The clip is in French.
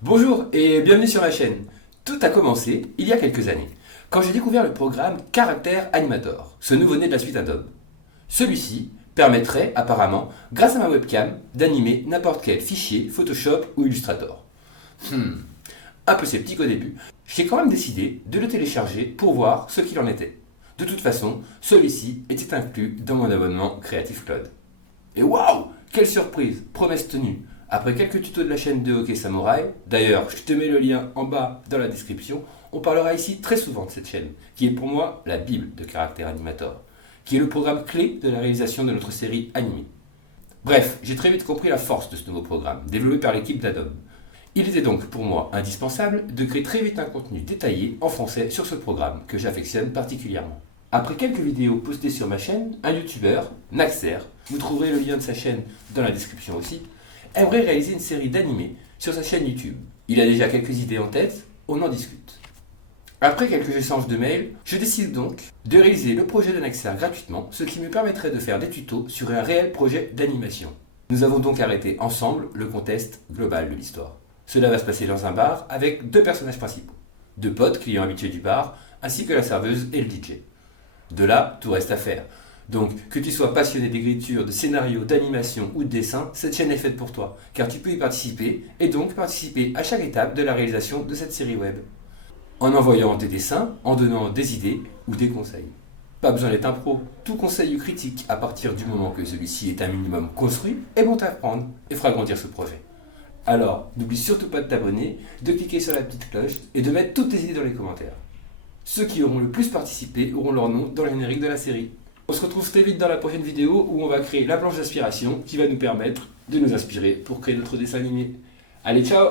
Bonjour et bienvenue sur ma chaîne. Tout a commencé il y a quelques années, quand j'ai découvert le programme Character Animator, ce nouveau-né de la suite Adobe. Celui-ci permettrait apparemment, grâce à ma webcam, d'animer n'importe quel fichier Photoshop ou Illustrator. Un peu sceptique au début, j'ai quand même décidé de le télécharger pour voir ce qu'il en était. De toute façon, celui-ci était inclus dans mon abonnement Creative Cloud. Et waouh, quelle surprise, promesse tenue. Après quelques tutos de la chaîne de Hockey Samurai, d'ailleurs je te mets le lien en bas dans la description, on parlera ici très souvent de cette chaîne, qui est pour moi la bible de Character Animator, qui est le programme clé de la réalisation de notre série animée. Bref, j'ai très vite compris la force de ce nouveau programme, développé par l'équipe d'Adobe. Il était donc pour moi indispensable de créer très vite un contenu détaillé en français sur ce programme que j'affectionne particulièrement. Après quelques vidéos postées sur ma chaîne, un youtubeur, Naxer, vous trouverez le lien de sa chaîne dans la description aussi, aimerait réaliser une série d'animés sur sa chaîne YouTube. Il a déjà quelques idées en tête, on en discute. Après quelques échanges de mails, je décide donc de réaliser le projet de Naxer gratuitement, ce qui me permettrait de faire des tutos sur un réel projet d'animation. Nous avons donc arrêté ensemble le contexte global de l'histoire. Cela va se passer dans un bar avec deux personnages principaux, deux potes clients habitués du bar, ainsi que la serveuse et le DJ. De là, tout reste à faire. Donc, que tu sois passionné d'écriture, de scénario, d'animation ou de dessin, cette chaîne est faite pour toi, car tu peux y participer et donc participer à chaque étape de la réalisation de cette série web. En envoyant des dessins, en donnant des idées ou des conseils. Pas besoin d'être un pro, tout conseil ou critique à partir du moment que celui-ci est un minimum construit est bon à prendre et fera grandir ce projet. Alors, n'oublie surtout pas de t'abonner, de cliquer sur la petite cloche et de mettre toutes tes idées dans les commentaires. Ceux qui auront le plus participé auront leur nom dans le générique de la série. On se retrouve très vite dans la prochaine vidéo où on va créer la planche d'inspiration qui va nous permettre de nous inspirer pour créer notre dessin animé. Allez, ciao!